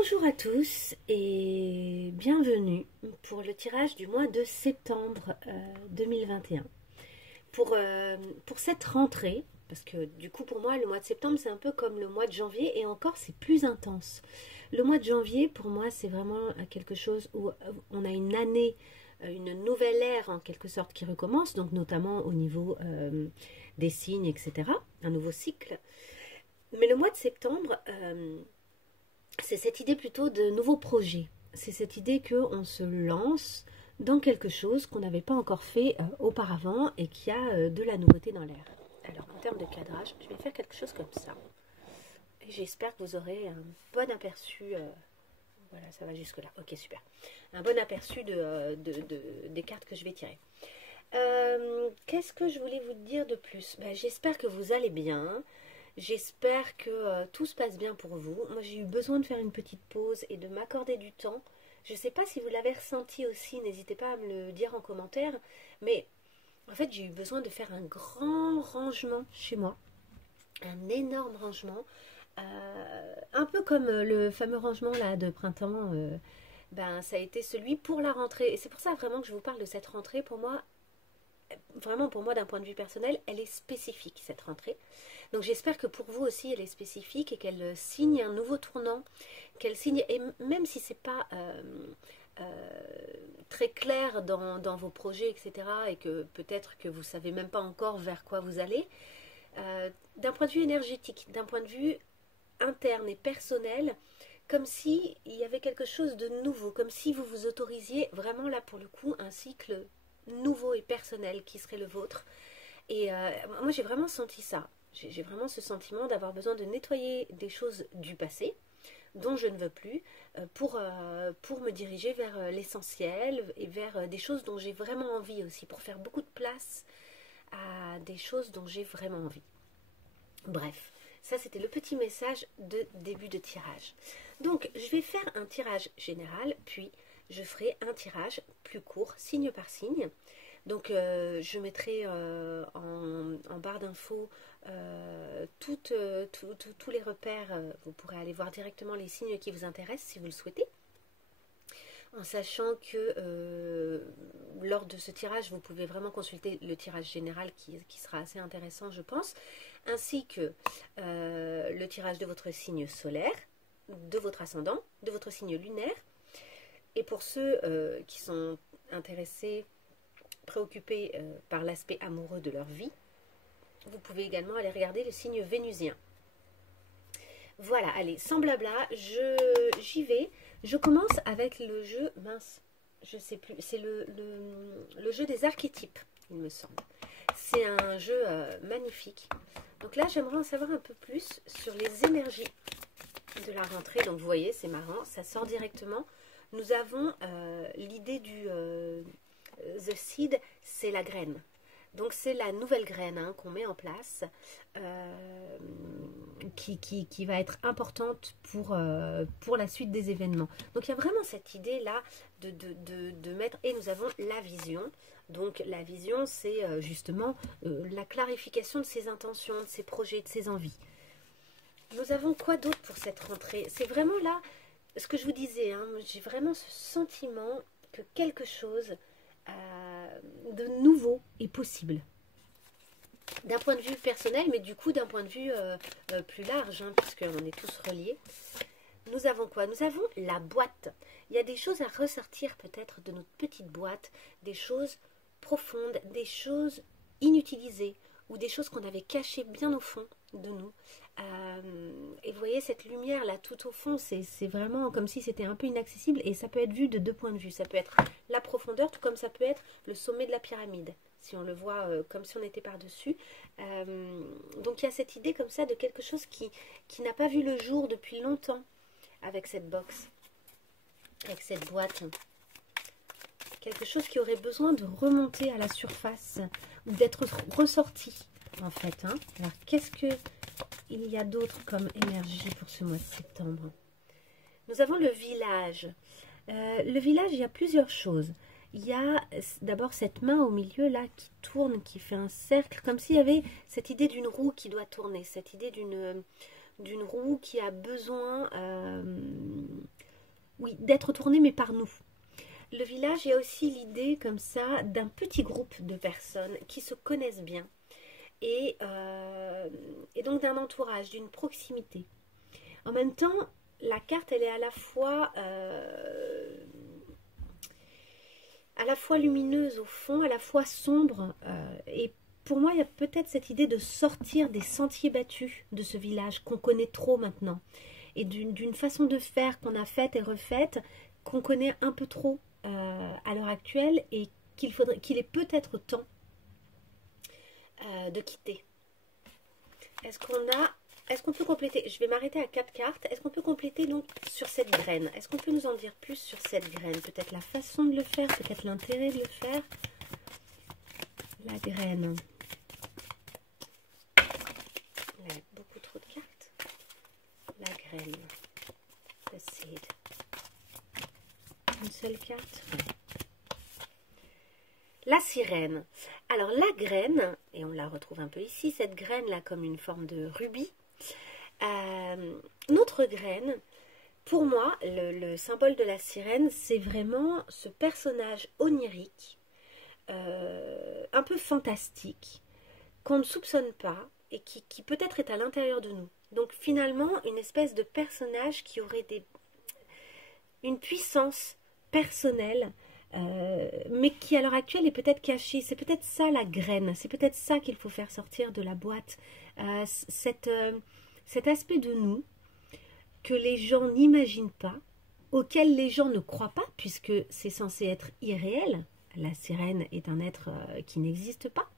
Bonjour à tous et bienvenue pour le tirage du mois de septembre 2021. Pour cette rentrée, parce que du coup pour moi le mois de septembre c'est un peu comme le mois de janvier et encore c'est plus intense. Le mois de janvier pour moi c'est vraiment quelque chose où on a une année, une nouvelle ère en quelque sorte qui recommence, donc notamment au niveau des signes, etc. Un nouveau cycle. Mais le mois de septembre... c'est cette idée plutôt de nouveaux projets. C'est cette idée qu'on se lance dans quelque chose qu'on n'avait pas encore fait auparavant et qui a de la nouveauté dans l'air. Alors en termes de cadrage, je vais faire quelque chose comme ça. Et j'espère que vous aurez un bon aperçu. Voilà, ça va jusque là. Ok, super. Un bon aperçu des cartes que je vais tirer. Qu'est-ce que je voulais vous dire de plus? J'espère que vous allez bien. J'espère que tout se passe bien pour vous. Moi, j'ai eu besoin de faire une petite pause et de m'accorder du temps. Je ne sais pas si vous l'avez ressenti aussi, n'hésitez pas à me le dire en commentaire. Mais en fait, j'ai eu besoin de faire un grand rangement chez moi. Un énorme rangement. Un peu comme le fameux rangement là de printemps. Ça a été celui pour la rentrée. Et c'est pour ça vraiment que je vous parle de cette rentrée. Pour moi, vraiment pour moi d'un point de vue personnel, elle est spécifique cette rentrée. Donc j'espère que pour vous aussi elle est spécifique et qu'elle signe un nouveau tournant, qu'elle signe, et même si c'est pas très clair dans vos projets, etc., et que peut-être que vous savez même pas encore vers quoi vous allez, d'un point de vue énergétique, d'un point de vue interne et personnel, comme si il y avait quelque chose de nouveau, comme si vous vous autorisiez vraiment là pour le coup un cycle nouveau et personnel qui serait le vôtre. Et moi j'ai vraiment senti ça. J'ai vraiment ce sentiment d'avoir besoin de nettoyer des choses du passé dont je ne veux plus pour me diriger vers l'essentiel et vers des choses dont j'ai vraiment envie aussi, pour faire beaucoup de place à des choses dont j'ai vraiment envie. Bref, ça c'était le petit message de début de tirage. Donc je vais faire un tirage général, puis je ferai un tirage plus court, signe par signe. Donc je mettrai en barre d'infos tous les repères. Vous pourrez aller voir directement les signes qui vous intéressent si vous le souhaitez. En sachant que lors de ce tirage, vous pouvez vraiment consulter le tirage général qui sera assez intéressant, je pense, ainsi que le tirage de votre signe solaire, de votre ascendant, de votre signe lunaire. Et pour ceux qui sont intéressés, préoccupés par l'aspect amoureux de leur vie, vous pouvez également aller regarder le signe vénusien. Voilà, allez, sans blabla, j'y vais. Je commence avec le jeu, mince, je sais plus, c'est le jeu des archétypes, il me semble. C'est un jeu magnifique. Donc là, j'aimerais en savoir un peu plus sur les énergies de la rentrée. Donc vous voyez, c'est marrant, ça sort directement. Nous avons l'idée du... The seed, c'est la graine. Donc c'est la nouvelle graine qu'on met en place qui va être importante pour la suite des événements. Donc il y a vraiment cette idée là de mettre, et nous avons la vision. Donc la vision c'est justement la clarification de ses intentions, de ses projets, de ses envies. Nous avons quoi d'autre pour cette rentrée? C'est vraiment là ce que je vous disais, j'ai vraiment ce sentiment que quelque chose de nouveau est possible. D'un point de vue personnel, mais du coup d'un point de vue plus large, puisqu'on est tous reliés. Nous avons quoi? Nous avons la boîte. Il y a des choses à ressortir peut-être de notre petite boîte, des choses profondes, des choses inutilisées, ou des choses qu'on avait cachées bien au fond de nous. Et vous voyez cette lumière là tout au fond, c'est vraiment comme si c'était un peu inaccessible, et ça peut être vu de deux points de vue. Ça peut être la profondeur, tout comme ça peut être le sommet de la pyramide, si on le voit comme si on était par-dessus. Donc il y a cette idée comme ça de quelque chose qui n'a pas vu le jour depuis longtemps avec cette box, avec cette boîte. Quelque chose qui aurait besoin de remonter à la surface ou d'être ressorti en fait. Alors qu'est-ce que il y a d'autre comme énergie pour ce mois de septembre? Nous avons le village. Le village, il y a plusieurs choses. Il y a d'abord cette main au milieu là qui tourne, qui fait un cercle, comme s'il y avait cette idée d'une roue qui doit tourner, cette idée d'une roue qui a besoin oui, d'être tourné, mais par nous. Le village, il y a aussi l'idée comme ça d'un petit groupe de personnes qui se connaissent bien et donc d'un entourage, d'une proximité. En même temps, la carte, elle est à la fois lumineuse au fond, à la fois sombre. Et pour moi, il y a peut-être cette idée de sortir des sentiers battus de ce village qu'on connaît trop maintenant. Et d'une façon de faire qu'on a faite et refaite, qu'on connaît un peu trop à l'heure actuelle et qu'il est peut-être temps de quitter. Est-ce qu'on peut compléter? Je vais m'arrêter à 4 cartes. Est-ce qu'on peut compléter donc sur cette graine? Est-ce qu'on peut nous en dire plus sur cette graine? Peut-être la façon de le faire, peut-être l'intérêt de le faire. La graine. Il y a beaucoup trop de cartes. La graine. The seed. Une seule carte. La sirène. Alors la graine, et on la retrouve un peu ici, cette graine là comme une forme de rubis. Notre graine, pour moi, le symbole de la sirène, c'est vraiment ce personnage onirique, un peu fantastique, qu'on ne soupçonne pas et qui peut-être est à l'intérieur de nous. Donc finalement, une espèce de personnage qui aurait une puissance personnelle, mais qui à l'heure actuelle est peut-être cachée. C'est peut-être ça la graine, c'est peut-être ça qu'il faut faire sortir de la boîte. Cet aspect de nous que les gens n'imaginent pas, auquel les gens ne croient pas, puisque c'est censé être irréel. La sirène est un être qui n'existe pas.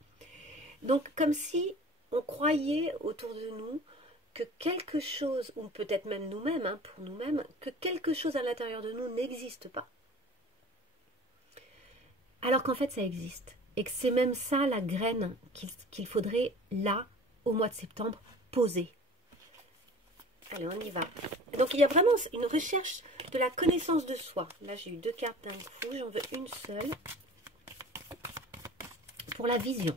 Donc comme si on croyait autour de nous que quelque chose, ou peut-être même nous-mêmes, hein, pour nous-mêmes, que quelque chose à l'intérieur de nous n'existe pas. Alors qu'en fait ça existe. Et que c'est même ça la graine qu'il faudrait là, au mois de septembre, poser. Allez, on y va. Donc, il y a vraiment une recherche de la connaissance de soi. Là, j'ai eu 2 cartes d'un coup. J'en veux une seule. Pour la vision.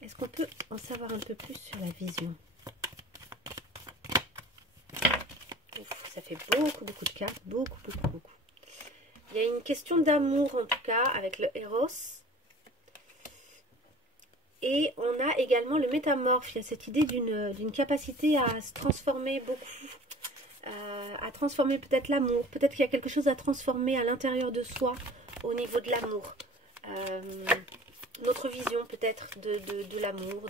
Est-ce qu'on peut en savoir un peu plus sur la vision? Ouf, ça fait beaucoup de cartes. Beaucoup. Il y a une question d'amour, en tout cas, avec le Eros. Et on a également le métamorphe. Il y a cette idée d'une capacité à se transformer beaucoup, à transformer peut-être l'amour. Peut-être qu'il y a quelque chose à transformer à l'intérieur de soi au niveau de l'amour. Notre vision peut-être de l'amour,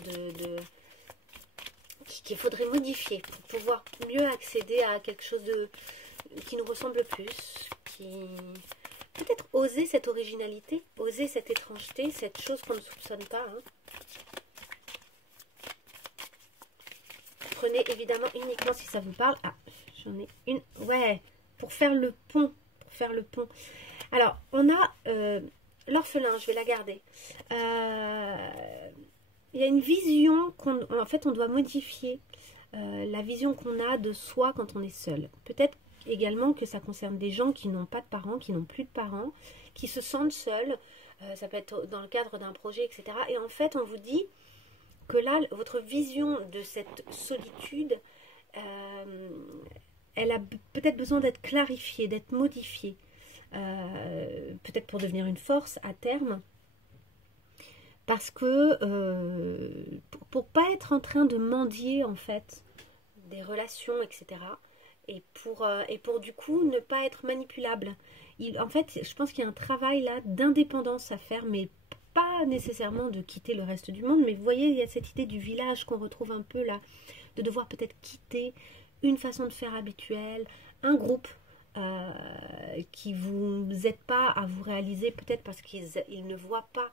qu'il faudrait modifier pour pouvoir mieux accéder à quelque chose qui nous ressemble plus, peut-être oser cette originalité, oser cette étrangeté, cette chose qu'on ne soupçonne pas. Hein. Prenez évidemment uniquement si ça vous parle. Ah, j'en ai une. Ouais, pour faire le pont. Alors, on a l'orphelin, je vais la garder. Il y a une vision en fait, on doit modifier la vision qu'on a de soi quand on est seul. Peut-être également que ça concerne des gens qui n'ont pas de parents, qui n'ont plus de parents, qui se sentent seuls. Ça peut être dans le cadre d'un projet, etc. Et en fait, on vous dit que là, votre vision de cette solitude, elle a peut-être besoin d'être clarifiée, d'être modifiée. Peut-être pour devenir une force à terme. Parce que pour pas être en train de mendier en fait des relations, etc. Et pour du coup ne pas être manipulable. En fait, je pense qu'il y a un travail là d'indépendance à faire, mais pas nécessairement de quitter le reste du monde. Mais vous voyez, il y a cette idée du village qu'on retrouve un peu là, de devoir peut-être quitter une façon de faire habituelle, un groupe qui vous aide pas à vous réaliser, peut-être parce qu'ils ne voient pas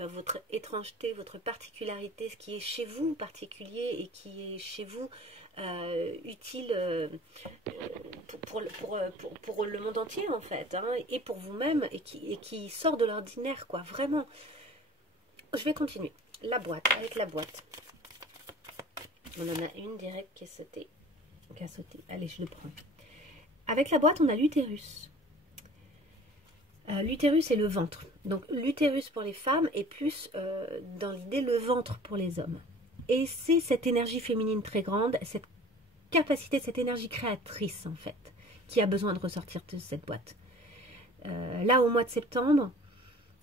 votre étrangeté, votre particularité, ce qui est chez vous particulier et qui est chez vous utile pour le monde entier en fait, hein, et pour vous-même, et qui sort de l'ordinaire, quoi, vraiment. Je vais continuer. La boîte, avec la boîte. On en a une directe qui a sauté. Allez, je le prends. Avec la boîte, on a l'utérus. L'utérus est le ventre. Donc l'utérus pour les femmes est plus dans l'idée le ventre pour les hommes. Et c'est cette énergie féminine très grande, cette capacité, cette énergie créatrice en fait, qui a besoin de ressortir de cette boîte. Là, au mois de septembre,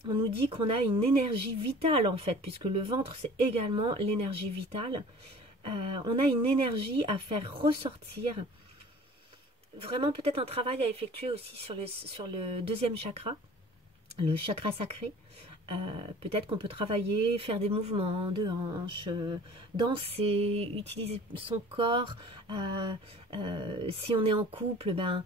on nous dit qu'on a une énergie vitale en fait, puisque le ventre c'est également l'énergie vitale. On a une énergie à faire ressortir. Vraiment peut-être un travail à effectuer aussi sur le deuxième chakra, le chakra sacré. Peut-être qu'on peut travailler, faire des mouvements de hanches, danser, utiliser son corps. Si on est en couple, ben,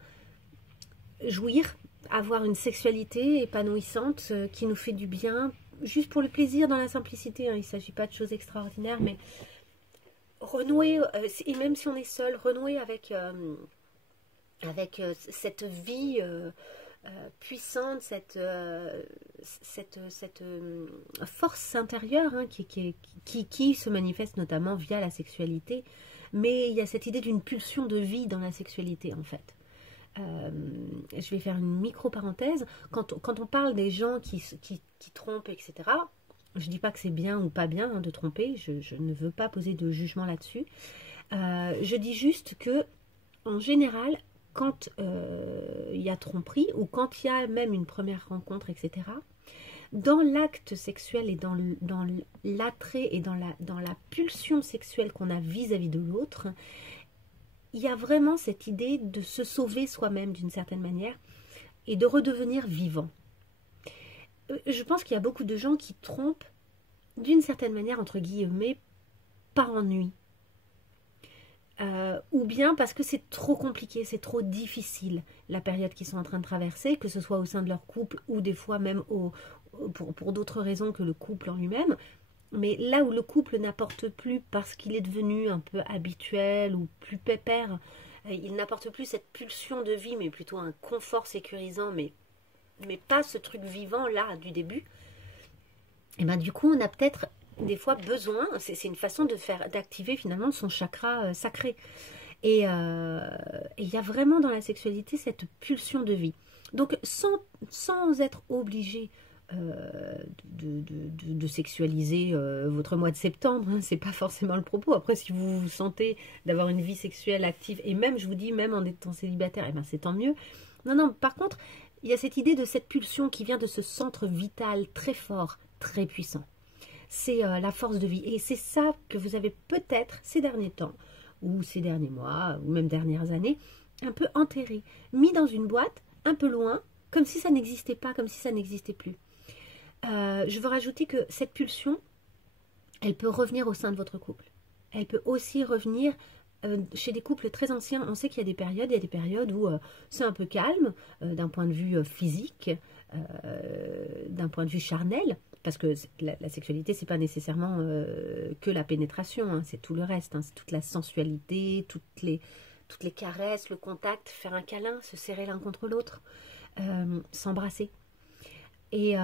jouir, avoir une sexualité épanouissante qui nous fait du bien, juste pour le plaisir dans la simplicité. Hein. Il ne s'agit pas de choses extraordinaires, mais renouer, et même si on est seul, renouer avec cette vie puissante, cette force intérieure hein, qui se manifeste notamment via la sexualité. Mais il y a cette idée d'une pulsion de vie dans la sexualité en fait. Je vais faire une micro-parenthèse. Quand on parle des gens qui trompent, etc., je ne dis pas que c'est bien ou pas bien hein, de tromper, je ne veux pas poser de jugement là-dessus. Je dis juste que, en général, quand il y a tromperie ou quand il y a même une première rencontre, etc., dans l'acte sexuel et dans l'attrait et dans la pulsion sexuelle qu'on a vis-à-vis de l'autre, il y a vraiment cette idée de se sauver soi-même d'une certaine manière et de redevenir vivant. Je pense qu'il y a beaucoup de gens qui trompent d'une certaine manière, entre guillemets, par ennui. Ou bien parce que c'est trop compliqué, c'est trop difficile la période qu'ils sont en train de traverser, que ce soit au sein de leur couple ou des fois même pour d'autres raisons que le couple en lui-même. Mais là où le couple n'apporte plus parce qu'il est devenu un peu habituel ou plus pépère, il n'apporte plus cette pulsion de vie, mais plutôt un confort sécurisant, mais pas ce truc vivant là du début. Et ben du coup, on a peut-être des fois besoin, c'est une façon d'activer finalement son chakra sacré. Et il y a vraiment dans la sexualité cette pulsion de vie. Donc sans être obligé de sexualiser votre mois de septembre, hein, c'est pas forcément le propos. Après, si vous vous sentez d'avoir une vie sexuelle active, et même, je vous dis, même en étant célibataire, eh ben, c'est tant mieux. Non, par contre, il y a cette idée de cette pulsion qui vient de ce centre vital très fort, très puissant. C'est la force de vie. Et c'est ça que vous avez peut-être ces derniers temps, ou ces derniers mois, ou même dernières années, un peu enterré, mis dans une boîte, un peu loin, comme si ça n'existait pas, comme si ça n'existait plus. Je veux rajouter que cette pulsion, elle peut revenir au sein de votre couple. Elle peut aussi revenir chez des couples très anciens. On sait qu'il y a des périodes où c'est un peu calme d'un point de vue physique, d'un point de vue charnel, parce que la sexualité, c'est pas nécessairement que la pénétration, hein, c'est tout le reste, hein, c'est toute la sensualité, toutes les caresses, le contact, faire un câlin, se serrer l'un contre l'autre, s'embrasser. Et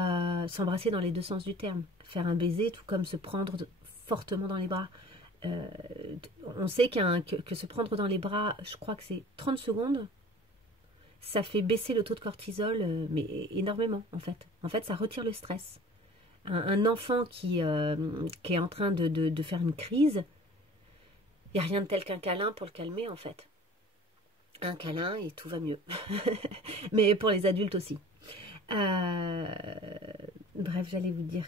s'embrasser dans les deux sens du terme, faire un baiser, tout comme se prendre fortement dans les bras. On sait que se prendre dans les bras, je crois que c'est 30 secondes, ça fait baisser le taux de cortisol, mais énormément en fait. En fait, ça retire le stress. Un enfant qui est en train de faire une crise, il n'y a rien de tel qu'un câlin pour le calmer en fait. Un câlin et tout va mieux. Mais pour les adultes aussi. Bref, j'allais vous dire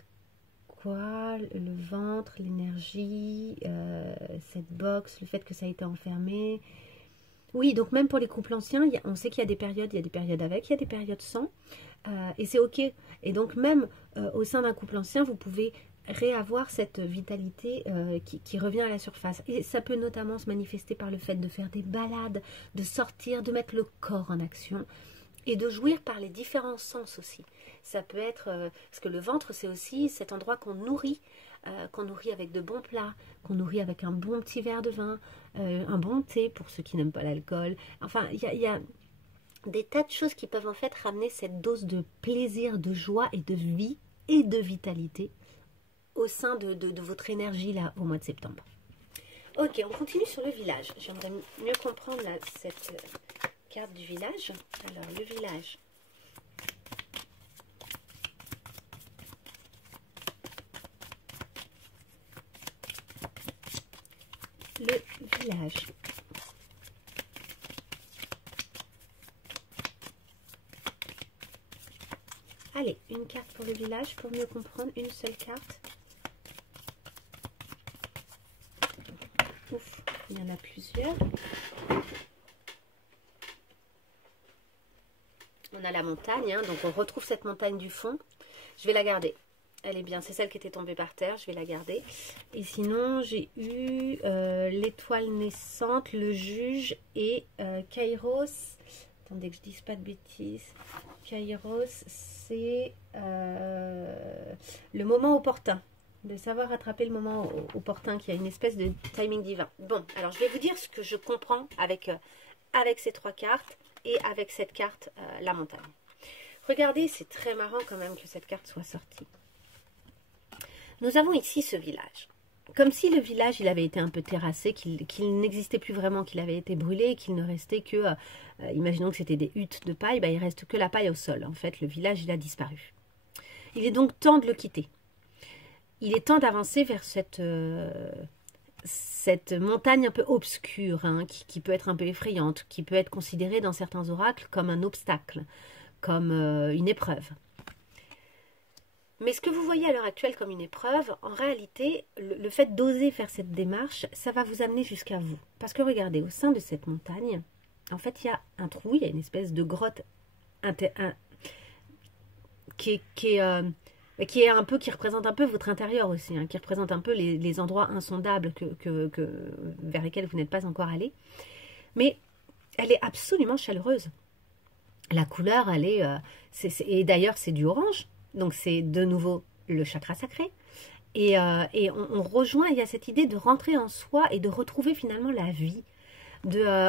quoi, le ventre, l'énergie, cette box, le fait que ça a été enfermé. Oui, donc même pour les couples anciens, on sait qu'il y a des périodes avec, il y a des périodes sans, et c'est ok. Et donc même au sein d'un couple ancien, vous pouvez réavoir cette vitalité qui revient à la surface. Et ça peut notamment se manifester par le fait de faire des balades, de sortir, de mettre le corps en action. Et de jouir par les différents sens aussi. Ça peut être, parce que le ventre c'est aussi cet endroit qu'on nourrit avec de bons plats, qu'on nourrit avec un bon petit verre de vin, un bon thé pour ceux qui n'aiment pas l'alcool. Enfin, il y a des tas de choses qui peuvent en fait ramener cette dose de plaisir, de joie et de vie et de vitalité au sein de votre énergie là au mois de septembre. Ok, on continue sur le village. J'aimerais mieux comprendre là, cette carte du village. Alors, le village. Le village. Allez, une carte pour le village, pour mieux comprendre, une seule carte. Ouf, il y en a plusieurs. On a la montagne, hein, donc on retrouve cette montagne du fond. Je vais la garder. Elle est bien, c'est celle qui était tombée par terre, je vais la garder. Et sinon, j'ai eu l'étoile naissante, le juge et Kairos. Attendez que je dise pas de bêtises. Kairos, c'est le moment opportun. De savoir attraper le moment opportun, qui a une espèce de timing divin. Bon, alors je vais vous dire ce que je comprends avec ces 3 cartes et avec cette carte, la montagne. Regardez, c'est très marrant quand même que cette carte soit sortie. Nous avons ici ce village. Comme si le village, il avait été un peu terrassé, qu'il n'existait plus vraiment, qu'il avait été brûlé, qu'il ne restait que, imaginons que c'était des huttes de paille, il ne reste que la paille au sol. En fait, le village, il a disparu. Il est donc temps de le quitter. Il est temps d'avancer vers cette montagne un peu obscure, hein, qui peut être un peu effrayante, qui peut être considérée dans certains oracles comme un obstacle, comme une épreuve. Mais ce que vous voyez à l'heure actuelle comme une épreuve, en réalité, le fait d'oser faire cette démarche, ça va vous amener jusqu'à vous. Parce que regardez, au sein de cette montagne, en fait, il y a un trou, il y a une espèce de grotte qui représente un peu votre intérieur aussi, hein, qui représente un peu les endroits insondables vers lesquels vous n'êtes pas encore allé. Mais elle est absolument chaleureuse. La couleur, elle est... et d'ailleurs, c'est du orange. Donc, c'est de nouveau le chakra sacré. Et on rejoint, il y a cette idée de rentrer en soi et de retrouver finalement la vie.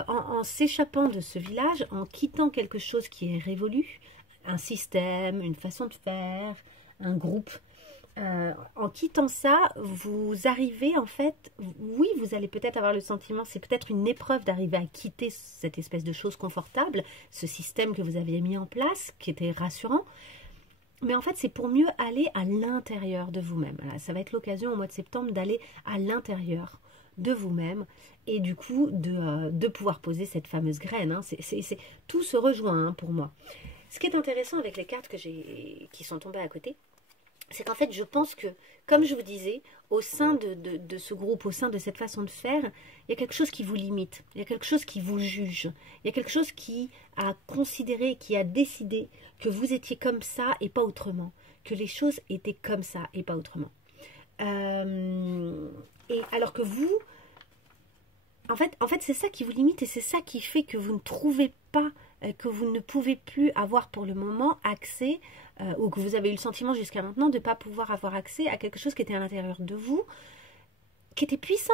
En s'échappant de ce village, en quittant quelque chose qui est révolu, un système, une façon de faire, un groupe. En quittant ça, vous arrivez en fait, oui, vous allez peut-être avoir le sentiment, c'est peut-être une épreuve d'arriver à quitter cette espèce de chose confortable, ce système que vous aviez mis en place, qui était rassurant. Mais en fait, c'est pour mieux aller à l'intérieur de vous-même. Voilà, ça va être l'occasion au mois de septembre d'aller à l'intérieur de vous-même et du coup de pouvoir poser cette fameuse graine. Hein. Tout se rejoint, hein, pour moi. Ce qui est intéressant avec les cartes qui sont tombées à côté, c'est qu'en fait, je pense que, comme je vous disais, au sein de ce groupe, au sein de cette façon de faire, il y a quelque chose qui vous limite, il y a quelque chose qui vous juge, il y a quelque chose qui a considéré, qui a décidé que vous étiez comme ça et pas autrement, que les choses étaient comme ça et pas autrement. Et alors que vous, en fait c'est ça qui vous limite et c'est ça qui fait que vous ne trouvez pas, que vous ne pouvez plus avoir pour le moment accès, ou que vous avez eu le sentiment jusqu'à maintenant de ne pas pouvoir avoir accès à quelque chose qui était à l'intérieur de vous, qui était puissant,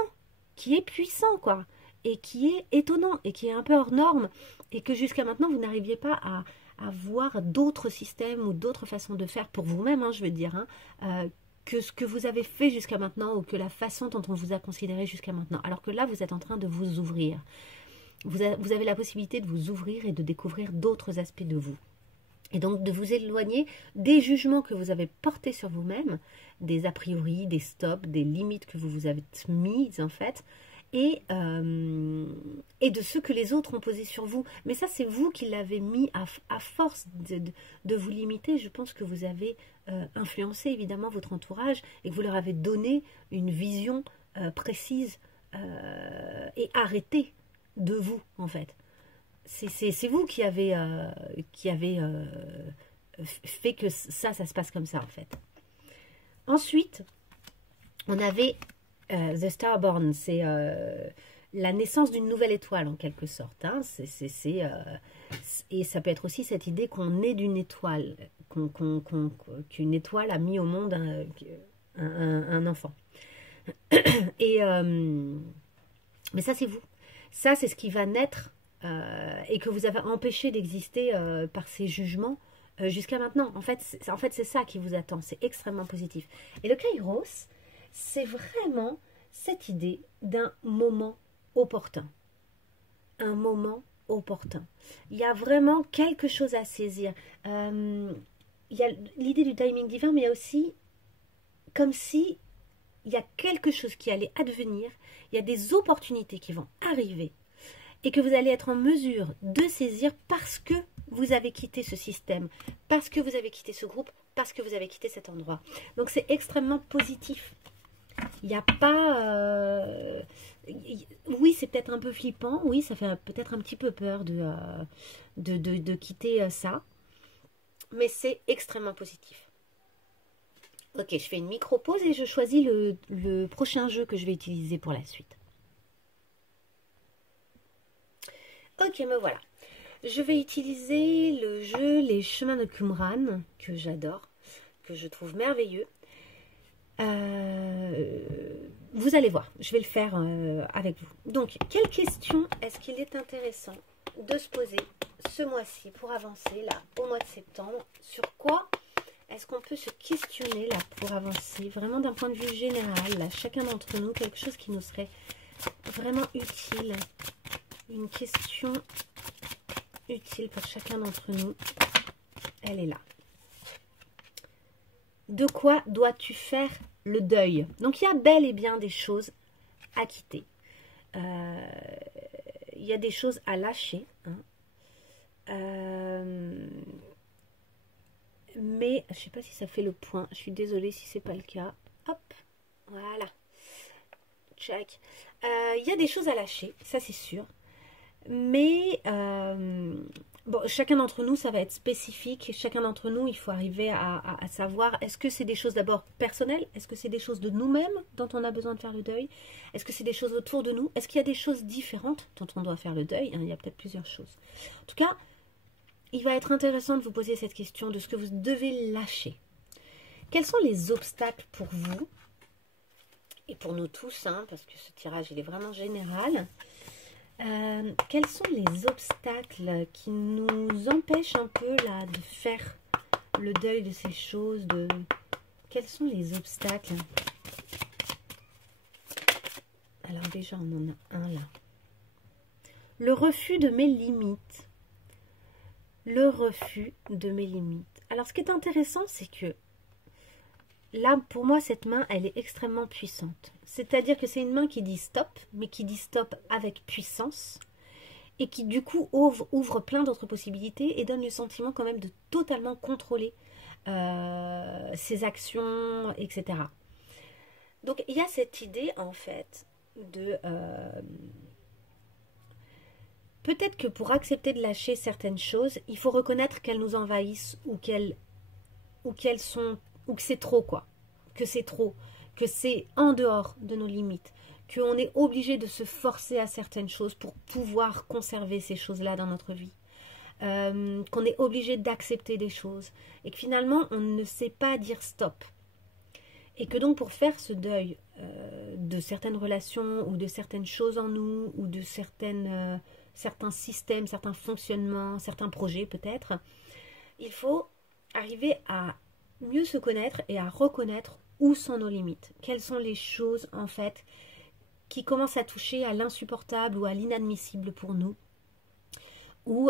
qui est puissant, quoi, et qui est étonnant, et qui est un peu hors norme, et que jusqu'à maintenant, vous n'arriviez pas à voir d'autres systèmes ou d'autres façons de faire pour vous-même, hein, je veux dire, hein, que ce que vous avez fait jusqu'à maintenant, ou que la façon dont on vous a considéré jusqu'à maintenant. Alors que là, vous êtes en train de vous ouvrir. Vous avez la possibilité de vous ouvrir et de découvrir d'autres aspects de vous. Et donc de vous éloigner des jugements que vous avez portés sur vous-même, des a priori, des stops, des limites que vous vous avez mises en fait, et de ceux que les autres ont posés sur vous. Mais ça, c'est vous qui l'avez mis à force de vous limiter. Je pense que vous avez influencé évidemment votre entourage et que vous leur avez donné une vision précise et arrêtée de vous en fait. C'est vous qui avez fait que ça se passe comme ça en fait. Ensuite, on avait The Starborn, c'est la naissance d'une nouvelle étoile en quelque sorte. Hein. Et ça peut être aussi cette idée qu'on est d'une étoile, qu'une étoile a mis au monde un enfant. Mais ça c'est vous. Ça c'est ce qui va naître. Et que vous avez empêché d'exister par ces jugements jusqu'à maintenant. En fait, c'est ça qui vous attend. C'est extrêmement positif. Et le Kairos, c'est vraiment cette idée d'un moment opportun. Un moment opportun. Il y a vraiment quelque chose à saisir. Il y a l'idée du timing divin, mais il y a aussi comme si il y a quelque chose qui allait advenir. Il y a des opportunités qui vont arriver. et que vous allez être en mesure de saisir parce que vous avez quitté ce système, parce que vous avez quitté ce groupe, parce que vous avez quitté cet endroit. Donc c'est extrêmement positif. Il n'y a pas... oui, c'est peut-être un peu flippant, oui, ça fait peut-être un petit peu peur de quitter ça, mais c'est extrêmement positif. Ok, je fais une micro-pause et je choisis le prochain jeu que je vais utiliser pour la suite. Ok, me voilà. Je vais utiliser le jeu Les Chemins de Qumran, que j'adore, que je trouve merveilleux. Vous allez voir, je vais le faire avec vous. Donc, quelle question est-ce qu'il est intéressant de se poser ce mois-ci pour avancer, là, au mois de septembre? Sur quoi est-ce qu'on peut se questionner, là, pour avancer, vraiment d'un point de vue général, là, chacun d'entre nous, quelque chose qui nous serait vraiment utile? Une question utile pour chacun d'entre nous, elle est là. De quoi dois-tu faire le deuil? Donc il y a bel et bien des choses à quitter. Il y a des choses à lâcher. Hein. Mais je ne sais pas si ça fait le point. Je suis désolée si ce n'est pas le cas. Hop, voilà. Check. Il y a des choses à lâcher, ça c'est sûr. Mais bon, chacun d'entre nous, ça va être spécifique. Chacun d'entre nous, il faut arriver à savoir, est-ce que c'est des choses d'abord personnelles? Est-ce que c'est des choses de nous-mêmes dont on a besoin de faire le deuil? Est-ce que c'est des choses autour de nous? Est-ce qu'il y a des choses différentes dont on doit faire le deuil? Il y a peut-être plusieurs choses. En tout cas, il va être intéressant de vous poser cette question de ce que vous devez lâcher. Quels sont les obstacles pour vous? Et pour nous tous, hein, parce que ce tirage, il est vraiment général. Quels sont les obstacles qui nous empêchent un peu là de faire le deuil de ces choses? Quels sont les obstacles? Alors déjà, on en a un là. Le refus de mes limites. Le refus de mes limites. Alors ce qui est intéressant, c'est que là, pour moi, cette main, elle est extrêmement puissante. C'est-à-dire que c'est une main qui dit stop, mais qui dit stop avec puissance, et qui, du coup, ouvre plein d'autres possibilités et donne le sentiment quand même de totalement contrôler ses actions, etc. Donc, il y a cette idée, en fait, de... peut-être que pour accepter de lâcher certaines choses, il faut reconnaître qu'elles nous envahissent ou qu'elles sont... ou que c'est trop, quoi. Que c'est trop, que c'est en dehors de nos limites, qu'on est obligé de se forcer à certaines choses pour pouvoir conserver ces choses-là dans notre vie, qu'on est obligé d'accepter des choses, et que finalement, on ne sait pas dire stop. Et que donc, pour faire ce deuil de certaines relations, ou de certaines choses en nous, ou de certains systèmes, certains fonctionnements, certains projets peut-être, il faut arriver à mieux se connaître et à reconnaître où sont nos limites. Quelles sont les choses, en fait, qui commencent à toucher à l'insupportable ou à l'inadmissible pour nous, ou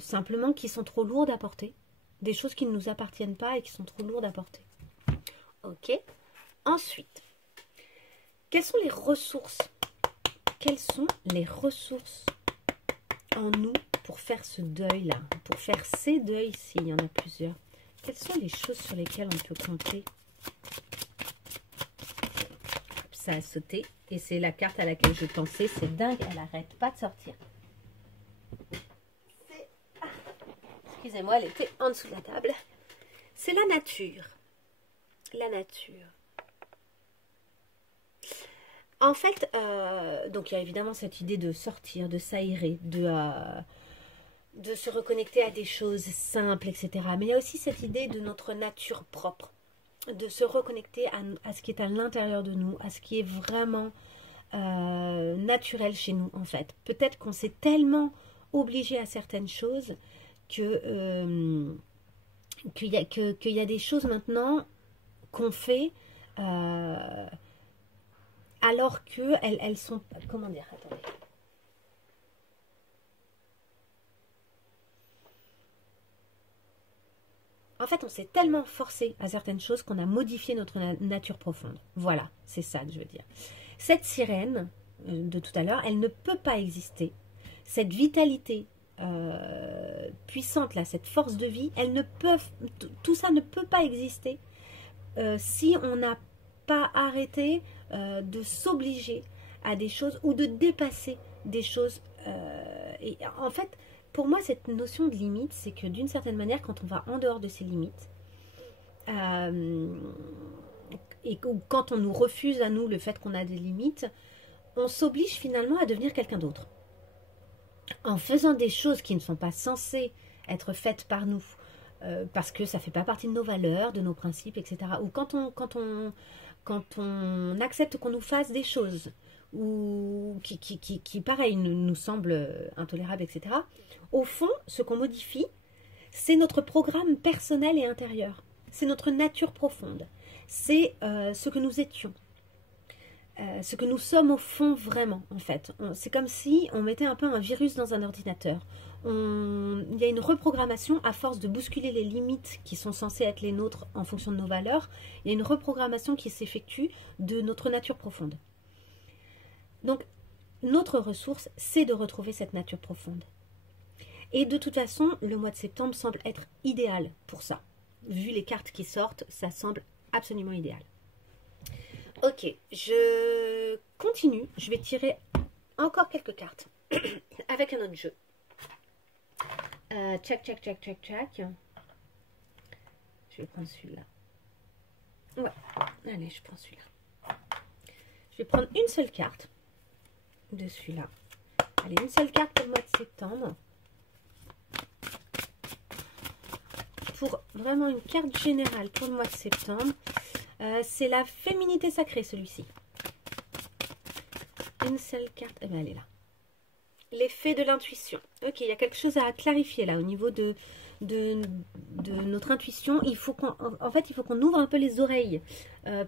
simplement qui sont trop lourdes à porter, des choses qui ne nous appartiennent pas et qui sont trop lourdes à porter. Ok. Ensuite, quelles sont les ressources? Quelles sont les ressources en nous pour faire ce deuil-là, pour faire ces deuils s'il y en a plusieurs? Quelles sont les choses sur lesquelles on peut compter? Ça a sauté et c'est la carte à laquelle je pensais. C'est dingue, elle n'arrête pas de sortir. Excusez-moi, elle était en dessous de la table. C'est la nature. La nature. En fait, donc il y a évidemment cette idée de sortir, de s'aérer, de se reconnecter à des choses simples, etc. Mais il y a aussi cette idée de notre nature propre, de se reconnecter à ce qui est à l'intérieur de nous, à ce qui est vraiment naturel chez nous, en fait. Peut-être qu'on s'est tellement obligé à certaines choses qu'il y a des choses maintenant qu'on fait alors qu'elles sont... Comment dire? Attendez. En fait, on s'est tellement forcé à certaines choses qu'on a modifié notre nature profonde. Voilà, c'est ça que je veux dire. Cette sirène, de tout à l'heure, elle ne peut pas exister. Cette vitalité puissante, là, cette force de vie, tout ça ne peut pas exister si on n'a pas arrêté de s'obliger à des choses ou de dépasser des choses. Et en fait, pour moi, cette notion de limite, c'est que d'une certaine manière, quand on va en dehors de ces limites, et quand on nous refuse à nous le fait qu'on a des limites, on s'oblige finalement à devenir quelqu'un d'autre. En faisant des choses qui ne sont pas censées être faites par nous, parce que ça ne fait pas partie de nos valeurs, de nos principes, etc. Ou quand on accepte qu'on nous fasse des choses ou qui pareil, nous semblent intolérables, etc. Au fond, ce qu'on modifie, c'est notre programme personnel et intérieur. C'est notre nature profonde. C'est ce que nous étions. Ce que nous sommes au fond vraiment, en fait. C'est comme si on mettait un peu un virus dans un ordinateur. Il y a une reprogrammation à force de bousculer les limites qui sont censées être les nôtres en fonction de nos valeurs. Il y a une reprogrammation qui s'effectue de notre nature profonde. Donc, notre ressource, c'est de retrouver cette nature profonde. Et de toute façon, le mois de septembre semble être idéal pour ça. Vu les cartes qui sortent, ça semble absolument idéal. Ok, je continue. Je vais tirer encore quelques cartes avec un autre jeu. Tchac. Je vais prendre celui-là. Ouais, allez, je prends celui-là. Je vais prendre une seule carte de celui-là. Allez, une seule carte pour le mois de septembre. Pour vraiment une carte générale pour le mois de septembre. C'est la féminité sacrée, celui-ci. Une seule carte. Eh bien, elle est là. L'effet de l'intuition. Ok, il y a quelque chose à clarifier là au niveau de notre intuition. Il faut qu'on ouvre un peu les oreilles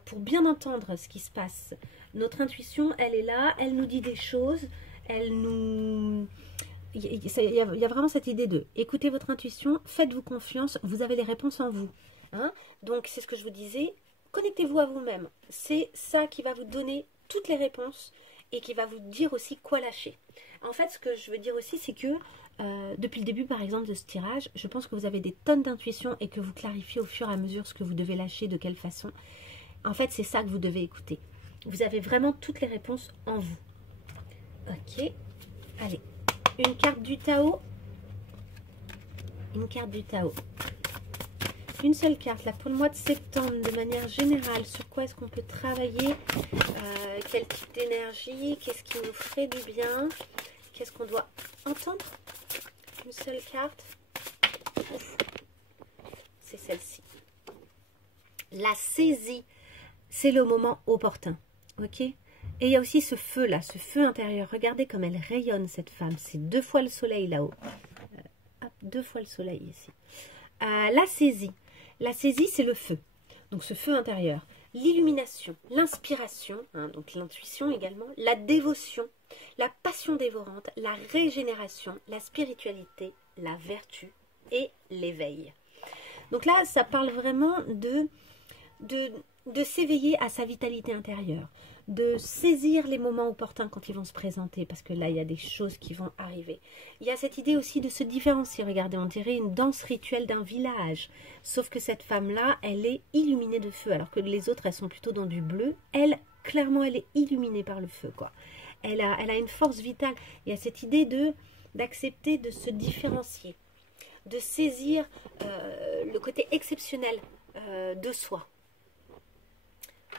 pour bien entendre ce qui se passe. Notre intuition, elle est là, elle nous dit des choses, elle nous... Il y a vraiment cette idée de écoutez votre intuition, faites-vous confiance, vous avez les réponses en vous. Hein? Donc, c'est ce que je vous disais, connectez-vous à vous-même. C'est ça qui va vous donner toutes les réponses et qui va vous dire aussi quoi lâcher. En fait, ce que je veux dire aussi, c'est que depuis le début, par exemple, de ce tirage, je pense que vous avez des tonnes d'intuition et que vous clarifiez au fur et à mesure ce que vous devez lâcher, de quelle façon. En fait, c'est ça que vous devez écouter. Vous avez vraiment toutes les réponses en vous. Ok. Allez. Une carte du Tao. Une carte du Tao. Une seule carte, là, pour le mois de septembre, de manière générale. Sur quoi est-ce qu'on peut travailler? Quel type d'énergie? Qu'est-ce qui nous ferait du bien? Qu'est-ce qu'on doit entendre? Une seule carte. C'est celle-ci. La saisie. C'est le moment opportun. Ok? Et il y a aussi ce feu là, ce feu intérieur. Regardez comme elle rayonne cette femme. C'est 2 fois le soleil là-haut. 2 fois le soleil ici. La saisie. La saisie, c'est le feu. Donc ce feu intérieur. L'illumination, l'inspiration, hein, donc l'intuition également, la dévotion, la passion dévorante, la régénération, la spiritualité, la vertu et l'éveil. Donc là, ça parle vraiment de s'éveiller à sa vitalité intérieure, de saisir les moments opportuns quand ils vont se présenter, parce que là, il y a des choses qui vont arriver. Il y a cette idée aussi de se différencier. Regardez, on dirait une danse rituelle d'un village, sauf que cette femme-là, elle est illuminée de feu, alors que les autres, elles sont plutôt dans du bleu. Elle, clairement, elle est illuminée par le feu, quoi. Elle a une force vitale. Il y a cette idée d'accepter de se différencier, de saisir le côté exceptionnel de soi.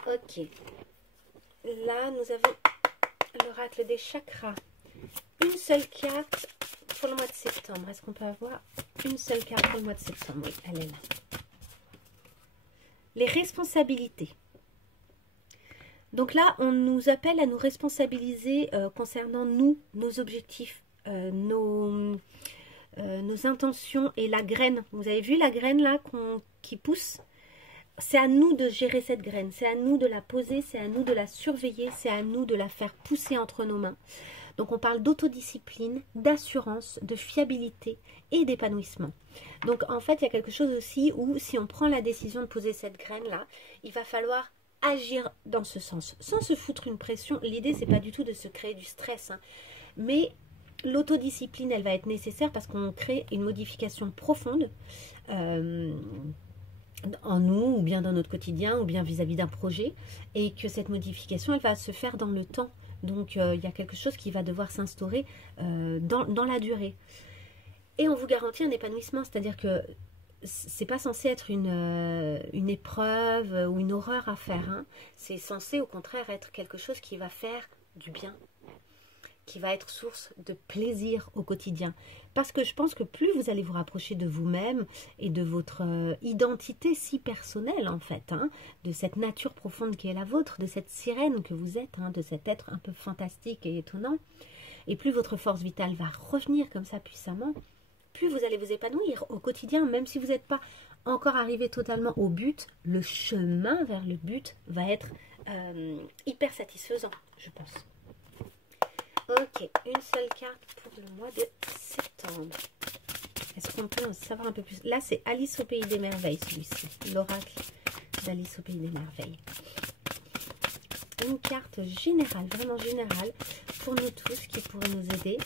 Ok. Là, nous avons l'oracle des chakras. Une seule carte pour le mois de septembre. Est-ce qu'on peut avoir une seule carte pour le mois de septembre? Oui, elle est là. Les responsabilités. Donc là, on nous appelle à nous responsabiliser concernant nous, nos objectifs, nos intentions et la graine. Vous avez vu la graine là qui pousse? C'est à nous de gérer cette graine, c'est à nous de la poser, c'est à nous de la surveiller, c'est à nous de la faire pousser entre nos mains. Donc on parle d'autodiscipline, d'assurance, de fiabilité et d'épanouissement. Donc en fait, il y a quelque chose aussi où si on prend la décision de poser cette graine-là, il va falloir agir dans ce sens, sans se foutre une pression. L'idée, c'est pas du tout de se créer du stress, hein, mais l'autodiscipline, elle va être nécessaire parce qu'on crée une modification profonde en nous, ou bien dans notre quotidien, ou bien vis-à-vis d'un projet, et que cette modification, elle va se faire dans le temps. Donc, il y a quelque chose qui va devoir s'instaurer dans la durée. Et on vous garantit un épanouissement, c'est-à-dire que c'est pas censé être une épreuve ou une horreur à faire, hein. C'est censé au contraire être quelque chose qui va faire du bien, qui va être source de plaisir au quotidien. Parce que je pense que plus vous allez vous rapprocher de vous-même et de votre identité si personnelle en fait, hein, de cette nature profonde qui est la vôtre, de cette sirène que vous êtes, hein, de cet être un peu fantastique et étonnant, et plus votre force vitale va revenir comme ça puissamment, plus vous allez vous épanouir au quotidien, même si vous n'êtes pas encore arrivé totalement au but, le chemin vers le but va être hyper satisfaisant, je pense. Ok, une seule carte pour le mois de septembre. Est-ce qu'on peut en savoir un peu plus? Là, c'est Alice au Pays des Merveilles, celui-ci. L'oracle d'Alice au Pays des Merveilles. Une carte générale, vraiment générale, pour nous tous, qui pourrait nous aider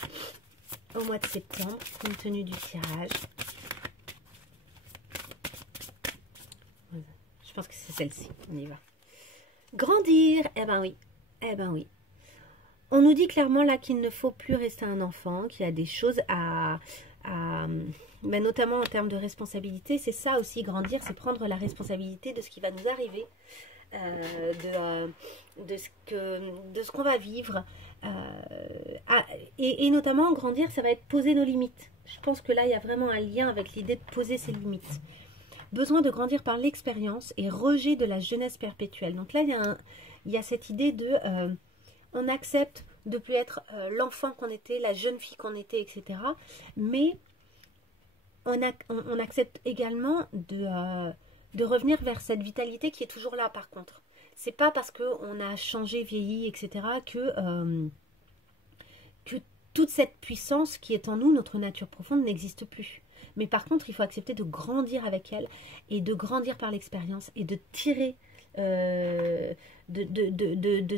au mois de septembre, compte tenu du tirage. Je pense que c'est celle-ci. On y va. Grandir. Eh ben oui. Eh ben oui. On nous dit clairement là qu'il ne faut plus rester un enfant, qu'il y a des choses mais notamment en termes de responsabilité. C'est ça aussi, grandir, c'est prendre la responsabilité de ce qui va nous arriver, de ce qu'on va vivre. Et notamment, grandir, ça va être poser nos limites. Je pense que là, il y a vraiment un lien avec l'idée de poser ses limites. Besoin de grandir par l'expérience et rejet de la jeunesse perpétuelle. Donc là, il y a cette idée de... on accepte de ne plus être l'enfant qu'on était, la jeune fille qu'on était, etc. Mais on accepte également de revenir vers cette vitalité qui est toujours là par contre. C'est pas parce qu'on a changé, vieilli, etc. que toute cette puissance qui est en nous, notre nature profonde, n'existe plus. Mais par contre, il faut accepter de grandir avec elle et de grandir par l'expérience et de tirer,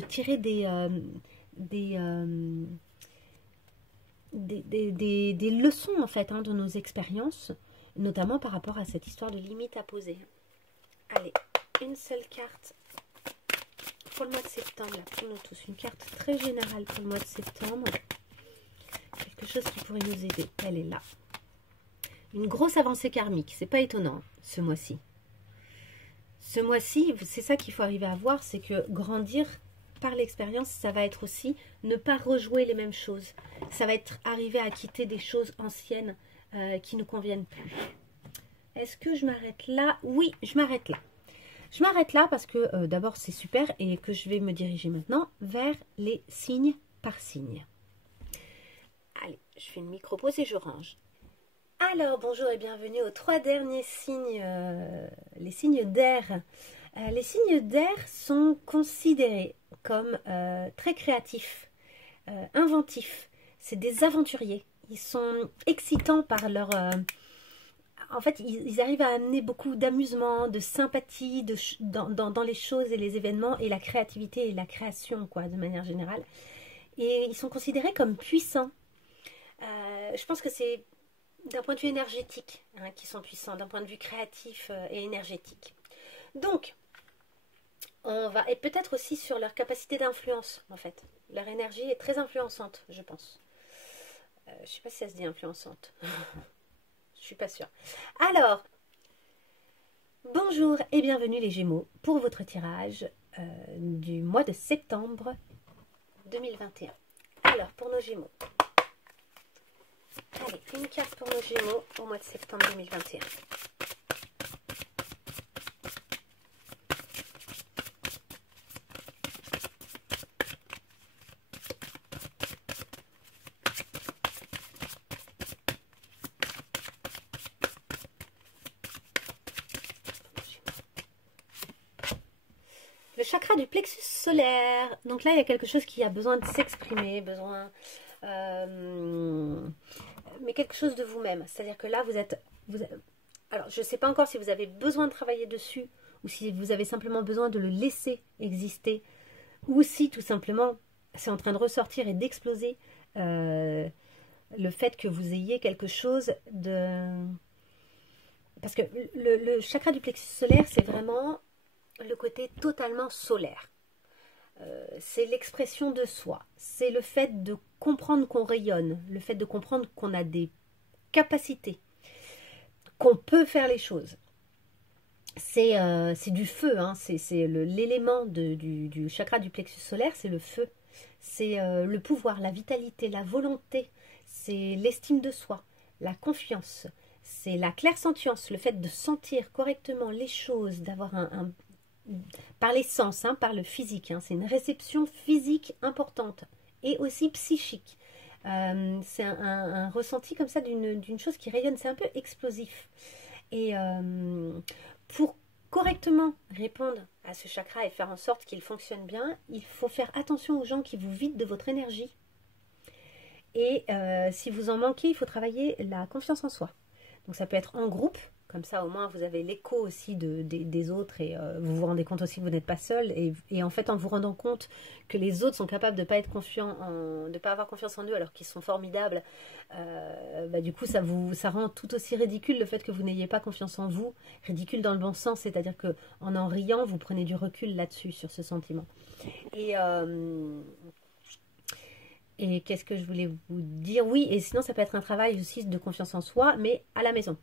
tirer des leçons en fait, hein, de nos expériences, notamment par rapport à cette histoire de limite à poser. Allez, une seule carte pour le mois de septembre, là, pour nous tous. Une carte très générale pour le mois de septembre. Quelque chose qui pourrait nous aider. Elle est là. Une grosse avancée karmique. C'est pas étonnant ce mois-ci. Ce mois-ci, c'est ça qu'il faut arriver à voir, c'est que grandir par l'expérience, ça va être aussi ne pas rejouer les mêmes choses. Ça va être arriver à quitter des choses anciennes qui ne nous conviennent plus. Est-ce que je m'arrête là? Oui, je m'arrête là. Je m'arrête là parce que d'abord c'est super et que je vais me diriger maintenant vers les signes par signe. Allez, je fais une micro-pause et je range. Alors, bonjour et bienvenue aux 3 derniers signes, les signes d'air. Les signes d'air sont considérés comme très créatifs, inventifs. C'est des aventuriers. Ils sont excitants par leur... en fait, ils arrivent à amener beaucoup d'amusement, de sympathie dans les choses et les événements et la créativité et la création, quoi, de manière générale. Et ils sont considérés comme puissants. Je pense que c'est d'un point de vue énergétique hein, qu'ils sont puissants, d'un point de vue créatif et énergétique. Donc, on va, et peut-être aussi sur leur capacité d'influence, en fait. Leur énergie est très influençante, je pense. Je ne sais pas si ça se dit influençante. Je suis pas sûre. Alors, bonjour et bienvenue les Gémeaux pour votre tirage du mois de septembre 2021. Alors, pour nos Gémeaux. Allez, une carte pour nos Gémeaux au mois de septembre 2021. Le chakra du plexus solaire. Donc là, il y a quelque chose qui a besoin de s'exprimer, besoin... mais quelque chose de vous-même. C'est-à-dire que là, vous êtes... alors, je ne sais pas encore si vous avez besoin de travailler dessus ou si vous avez simplement besoin de le laisser exister, ou si tout simplement c'est en train de ressortir et d'exploser, le fait que vous ayez quelque chose de... Parce que le chakra du plexus solaire, c'est vraiment le côté totalement solaire. C'est l'expression de soi. C'est le fait de comprendre qu'on rayonne, le fait de comprendre qu'on a des capacités, qu'on peut faire les choses. C'est du feu, hein. C'est l'élément du chakra du plexus solaire, c'est le feu. C'est le pouvoir, la vitalité, la volonté, c'est l'estime de soi, la confiance, c'est la clairsentience, le fait de sentir correctement les choses, d'avoir par les sens, hein, par le physique, hein, c'est une réception physique importante et aussi psychique. C'est un ressenti comme ça d'une chose qui rayonne, c'est un peu explosif. Et pour correctement répondre à ce chakra et faire en sorte qu'il fonctionne bien, il faut faire attention aux gens qui vous vident de votre énergie. Et si vous en manquez, il faut travailler la confiance en soi. Donc ça peut être en groupe, comme ça au moins vous avez l'écho aussi des autres et vous vous rendez compte aussi que vous n'êtes pas seul. Et en fait, en vous rendant compte que les autres sont capables de ne pas être confiants, de pas avoir confiance en eux alors qu'ils sont formidables, du coup ça rend tout aussi ridicule le fait que vous n'ayez pas confiance en vous. Ridicule dans le bon sens, c'est-à-dire que en riant, vous prenez du recul là-dessus, sur ce sentiment. Et qu'est-ce que je voulais vous dire? Oui, et sinon ça peut être un travail aussi de confiance en soi, mais à la maison.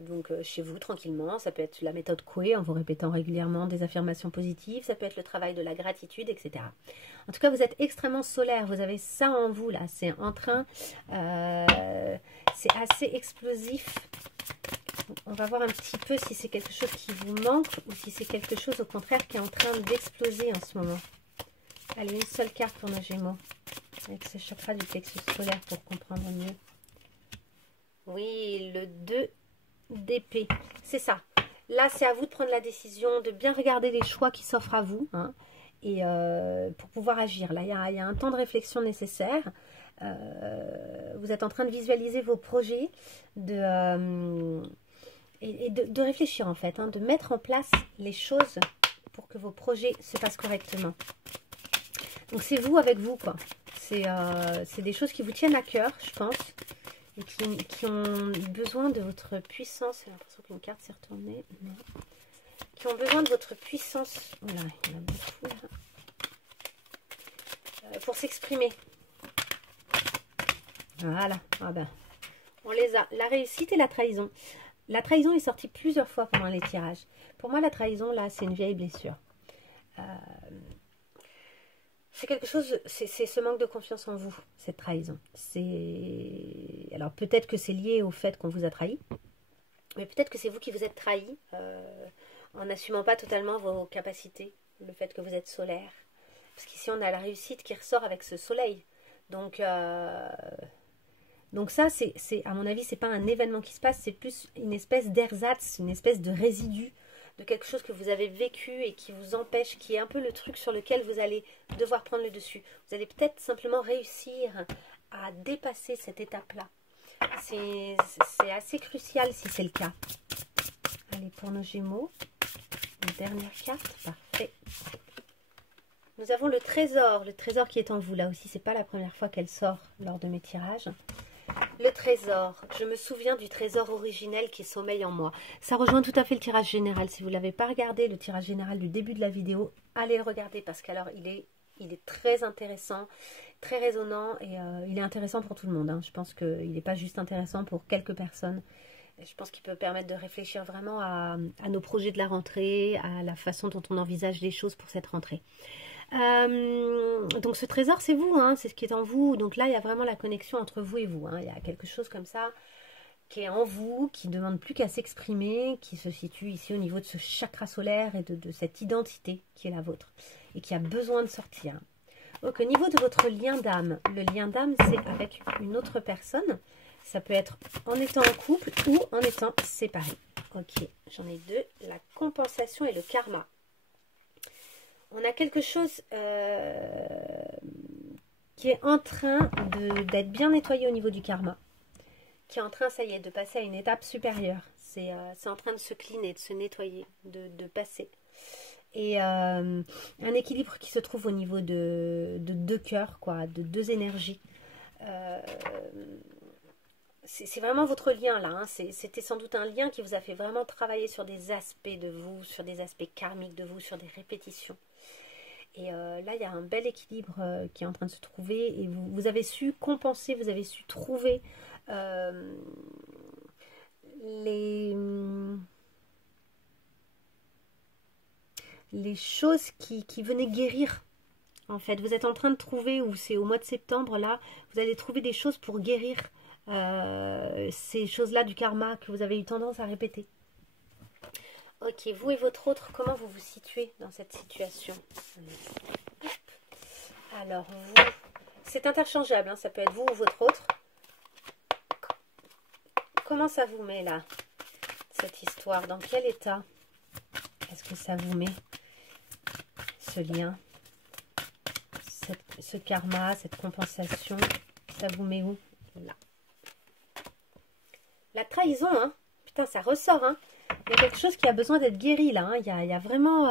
Donc chez vous, tranquillement. Ça peut être la méthode Coué, en vous répétant régulièrement des affirmations positives. Ça peut être le travail de la gratitude, etc. En tout cas, vous êtes extrêmement solaire. Vous avez ça en vous, là. C'est en train... c'est assez explosif. On va voir un petit peu si c'est quelque chose qui vous manque ou si c'est quelque chose, au contraire, qui est en train d'exploser en ce moment. Allez, une seule carte pour nos Gémeaux, avec ce chakra du plexus solaire pour comprendre mieux. Oui, le 2 d'épée, c'est ça. Là, c'est à vous de prendre la décision, de bien regarder les choix qui s'offrent à vous, hein, et pour pouvoir agir. Là, il y a un temps de réflexion nécessaire. Vous êtes en train de visualiser vos projets, de réfléchir en fait, hein, de mettre en place les choses pour que vos projets se passent correctement. Donc c'est vous avec vous, quoi. C'est des choses qui vous tiennent à cœur, je pense, et qui ont besoin de votre puissance. J'ai l'impression qu'une carte s'est retournée. Non. Qui ont besoin de votre puissance. Voilà, il y en a beaucoup là. Pour s'exprimer. Voilà. Ah ben, on les a. La réussite et la trahison. La trahison est sortie plusieurs fois pendant les tirages. Pour moi, la trahison, là, c'est une vieille blessure. C'est quelque chose, c'est ce manque de confiance en vous, cette trahison. Alors peut-être que c'est lié au fait qu'on vous a trahi, mais peut-être que c'est vous qui vous êtes trahi en n'assumant pas totalement vos capacités, le fait que vous êtes solaire. Parce qu'ici on a la réussite qui ressort avec ce soleil. Donc ça, c'est à mon avis, c'est pas un événement qui se passe, c'est plus une espèce d'ersatz, une espèce de résidu de quelque chose que vous avez vécu et qui vous empêche, qui est un peu le truc sur lequel vous allez devoir prendre le dessus. Vous allez peut-être simplement réussir à dépasser cette étape-là. C'est assez crucial si c'est le cas. Allez, pour nos Gémeaux, une dernière carte, parfait. Nous avons le trésor qui est en vous. Là aussi, c'est pas la première fois qu'elle sort lors de mes tirages. Le trésor, je me souviens du trésor originel qui sommeille en moi. Ça rejoint tout à fait le tirage général. Si vous ne l'avez pas regardé, le tirage général du début de la vidéo, allez le regarder parce qu'alors il est très intéressant, très résonnant et il est intéressant pour tout le monde, hein. Je pense qu'il n'est pas juste intéressant pour quelques personnes. Je pense qu'il peut permettre de réfléchir vraiment à nos projets de la rentrée, à la façon dont on envisage les choses pour cette rentrée. Donc ce trésor c'est vous, hein, c'est ce qui est en vous. Donc là il y a vraiment la connexion entre vous et vous, hein. Il y a quelque chose comme ça qui est en vous, qui ne demande plus qu'à s'exprimer, qui se situe ici au niveau de ce chakra solaire et de cette identité qui est la vôtre et qui a besoin de sortir. Donc au niveau de votre lien d'âme, le lien d'âme c'est avec une autre personne. Ça peut être en étant en couple ou en étant séparé. Ok, j'en ai deux, la compensation et le karma. On a quelque chose qui est en train d'être bien nettoyé au niveau du karma. qui est en train, ça y est, de passer à une étape supérieure. C'est en train de se cleaner, de se nettoyer, de passer. Et un équilibre qui se trouve au niveau de deux cœurs, quoi, de deux énergies. C'est vraiment votre lien là, hein. C'était sans doute un lien qui vous a fait vraiment travailler sur des aspects de vous, sur des aspects karmiques de vous, sur des répétitions. Et là, il y a un bel équilibre qui est en train de se trouver et vous avez su compenser, vous avez su trouver les choses qui venaient guérir. En fait, vous êtes en train de trouver, ou c'est au mois de septembre là, vous allez trouver des choses pour guérir ces choses-là du karma que vous avez eu tendance à répéter. Ok, vous et votre autre, comment vous vous situez dans cette situation? Alors, vous, c'est interchangeable, hein, ça peut être vous ou votre autre. Comment ça vous met là, cette histoire? Dans quel état est-ce que ça vous met, ce lien, ce karma, cette compensation? Ça vous met où? Là. La trahison, hein. Putain, ça ressort, hein. Il y a quelque chose qui a besoin d'être guéri, là, hein. Il y a vraiment...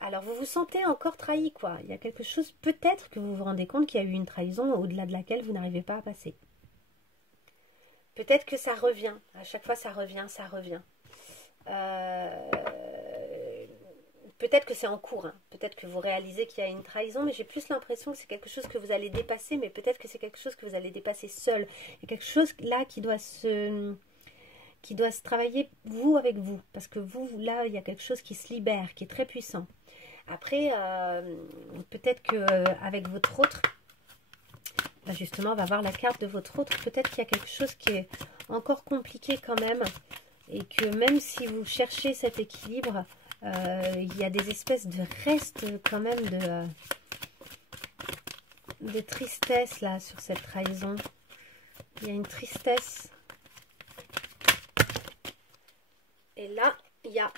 Alors, vous vous sentez encore trahi, quoi. Il y a quelque chose, peut-être que vous vous rendez compte qu'il y a eu une trahison au-delà de laquelle vous n'arrivez pas à passer. Peut-être que ça revient. À chaque fois, ça revient, ça revient. Peut-être que c'est en cours. Hein. Peut-être que vous réalisez qu'il y a une trahison, mais j'ai plus l'impression que c'est quelque chose que vous allez dépasser, mais peut-être que c'est quelque chose que vous allez dépasser seul. Il y a quelque chose là qui doit se travailler, vous, avec vous. Parce que vous, là, il y a quelque chose qui se libère, qui est très puissant. Après, peut-être qu'avec votre autre, justement, on va voir la carte de votre autre. Peut-être qu'il y a quelque chose qui est encore compliqué quand même. Et que même si vous cherchez cet équilibre, il y a des espèces de restes quand même de tristesse là sur cette trahison. Il y a une tristesse. Et là, il y a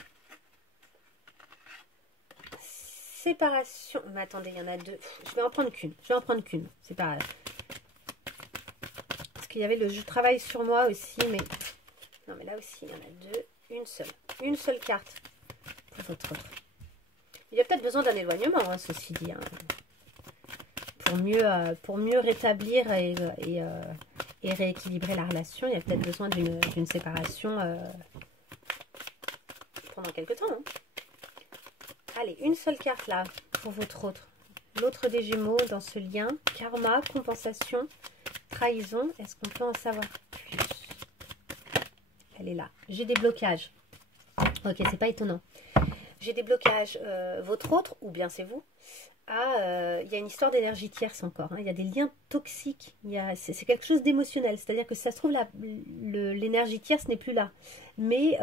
séparation. Mais attendez, il y en a deux. Je vais en prendre qu'une. C'est pas... Parce qu'il y avait le je travaille sur moi aussi, mais... Non, mais là aussi, il y en a deux. Une seule. Une seule carte pour votre autre. Il y a peut-être besoin d'un éloignement, hein, ceci dit. Hein, pour mieux rétablir et rééquilibrer la relation, il y a peut-être besoin d'une séparation pendant quelques temps. Hein. Allez, une seule carte là pour votre autre. L'autre des Gémeaux dans ce lien. Karma, compensation, trahison. Est-ce qu'on peut en savoir plus? Elle est là. J'ai des blocages. Ok, c'est pas étonnant. J'ai des blocages. Votre autre, ou bien c'est vous, il y a une histoire d'énergie tierce encore. Hein. Il y a des liens toxiques. C'est quelque chose d'émotionnel. C'est-à-dire que si ça se trouve, l'énergie tierce n'est plus là. Mais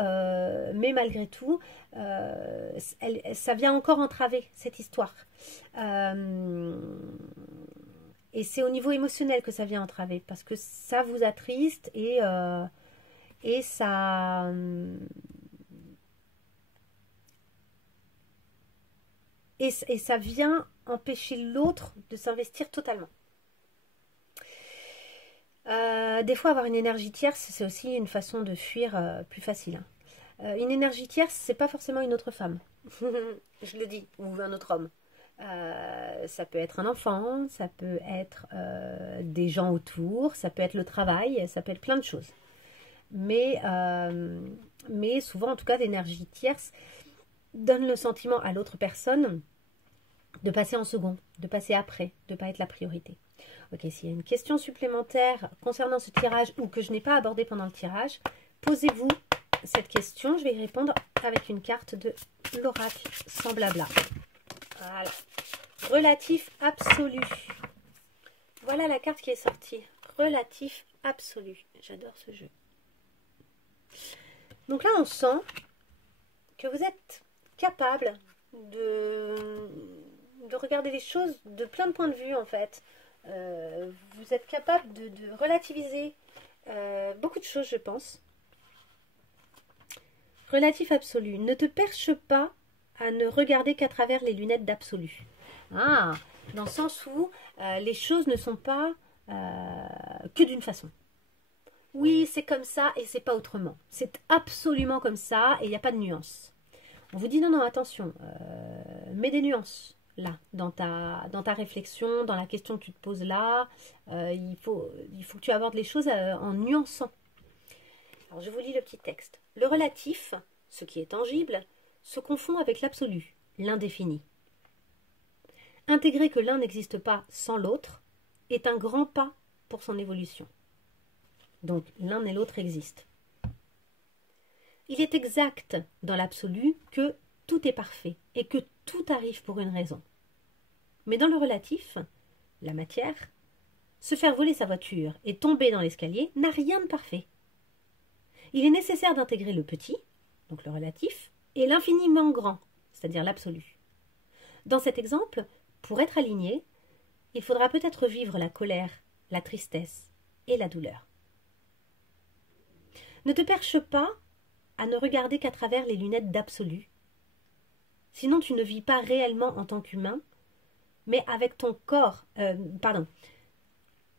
malgré tout, ça vient encore entraver cette histoire. Et c'est au niveau émotionnel que ça vient entraver. Parce que ça vous attriste et ça... Et ça vient empêcher l'autre de s'investir totalement. Des fois, avoir une énergie tierce, c'est aussi une façon de fuir plus facile. Hein. Une énergie tierce, c'est pas forcément une autre femme. Je le dis, ou un autre homme. Ça peut être un enfant, ça peut être des gens autour, ça peut être le travail, ça peut être plein de choses. Mais souvent, en tout cas, l'énergie tierce donne le sentiment à l'autre personne de passer en second, de passer après, de ne pas être la priorité. Ok, s'il y a une question supplémentaire concernant ce tirage ou que je n'ai pas abordé pendant le tirage, posez-vous cette question. Je vais y répondre avec une carte de l'oracle sans blabla. Voilà. Relatif absolu. Voilà la carte qui est sortie. Relatif absolu. J'adore ce jeu. Donc là, on sent que vous êtes capable de regarder les choses de plein de points de vue, en fait. Vous êtes capable de relativiser beaucoup de choses, je pense. Relatif absolu. Ne te perche pas à ne regarder qu'à travers les lunettes d'absolu. Ah, dans le sens où les choses ne sont pas que d'une façon. oui, c'est comme ça et c'est pas autrement. C'est absolument comme ça et il n'y a pas de nuance. On vous dit non, non, attention, mets des nuances là, dans ta réflexion, dans la question que tu te poses là. Il faut que tu abordes les choses en nuançant. Alors je vous lis le petit texte. Le relatif, ce qui est tangible, se confond avec l'absolu, l'indéfini. Intégrer que l'un n'existe pas sans l'autre est un grand pas pour son évolution. Donc l'un et l'autre existent. Il est exact dans l'absolu que tout est parfait et que tout arrive pour une raison. Mais dans le relatif, la matière, se faire voler sa voiture et tomber dans l'escalier n'a rien de parfait. Il est nécessaire d'intégrer le petit, donc le relatif, et l'infiniment grand, c'est-à-dire l'absolu. Dans cet exemple, pour être aligné, il faudra peut-être vivre la colère, la tristesse et la douleur. Ne te perche pas à ne regarder qu'à travers les lunettes d'absolu. Sinon tu ne vis pas réellement en tant qu'humain, mais avec ton corps,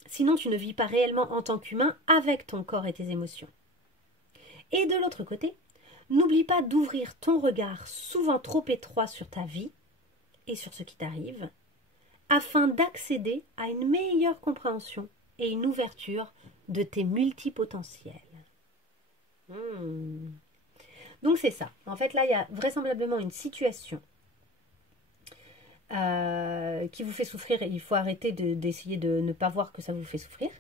Sinon tu ne vis pas réellement en tant qu'humain avec ton corps et tes émotions. Et de l'autre côté, n'oublie pas d'ouvrir ton regard souvent trop étroit sur ta vie et sur ce qui t'arrive, afin d'accéder à une meilleure compréhension et une ouverture de tes multipotentiels. Donc c'est ça. En fait, là, il y a vraisemblablement une situation qui vous fait souffrir et il faut arrêter d'essayer de ne pas voir que ça vous fait souffrir.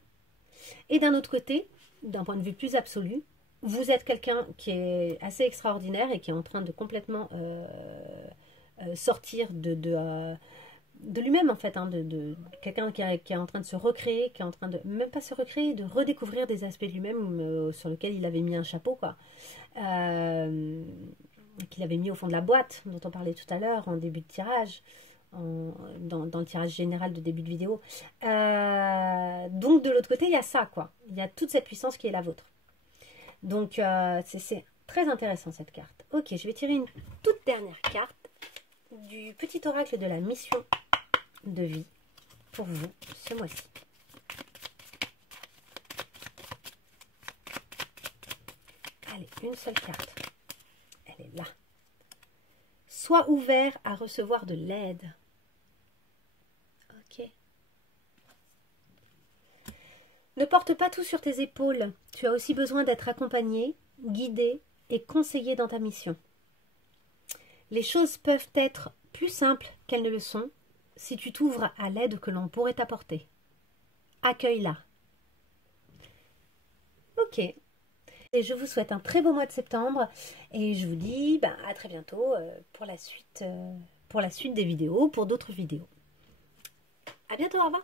Et d'un autre côté, d'un point de vue plus absolu, vous êtes quelqu'un qui est assez extraordinaire et qui est en train de complètement sortir de lui-même en fait, de quelqu'un qui est en train de se recréer, qui est en train de, même pas se recréer, de redécouvrir des aspects de lui-même sur lesquels il avait mis un chapeau, quoi. Qu'il avait mis au fond de la boîte, dont on parlait tout à l'heure en début de tirage, dans le tirage général de début de vidéo. Donc de l'autre côté, il y a ça, quoi. Il y a toute cette puissance qui est la vôtre. Donc c'est très intéressant cette carte. Ok, je vais tirer une toute dernière carte du petit oracle de la mission de vie pour vous ce mois-ci. Allez, une seule carte. Elle est là. Sois ouvert à recevoir de l'aide. Ok. Ne porte pas tout sur tes épaules. Tu as aussi besoin d'être accompagné, guidé et conseillé dans ta mission. Les choses peuvent être plus simples qu'elles ne le sont si tu t'ouvres à l'aide que l'on pourrait t'apporter. Accueille-la. Ok. Et je vous souhaite un très beau mois de septembre et je vous dis à très bientôt pour la suite des vidéos, pour d'autres vidéos. À bientôt, au revoir.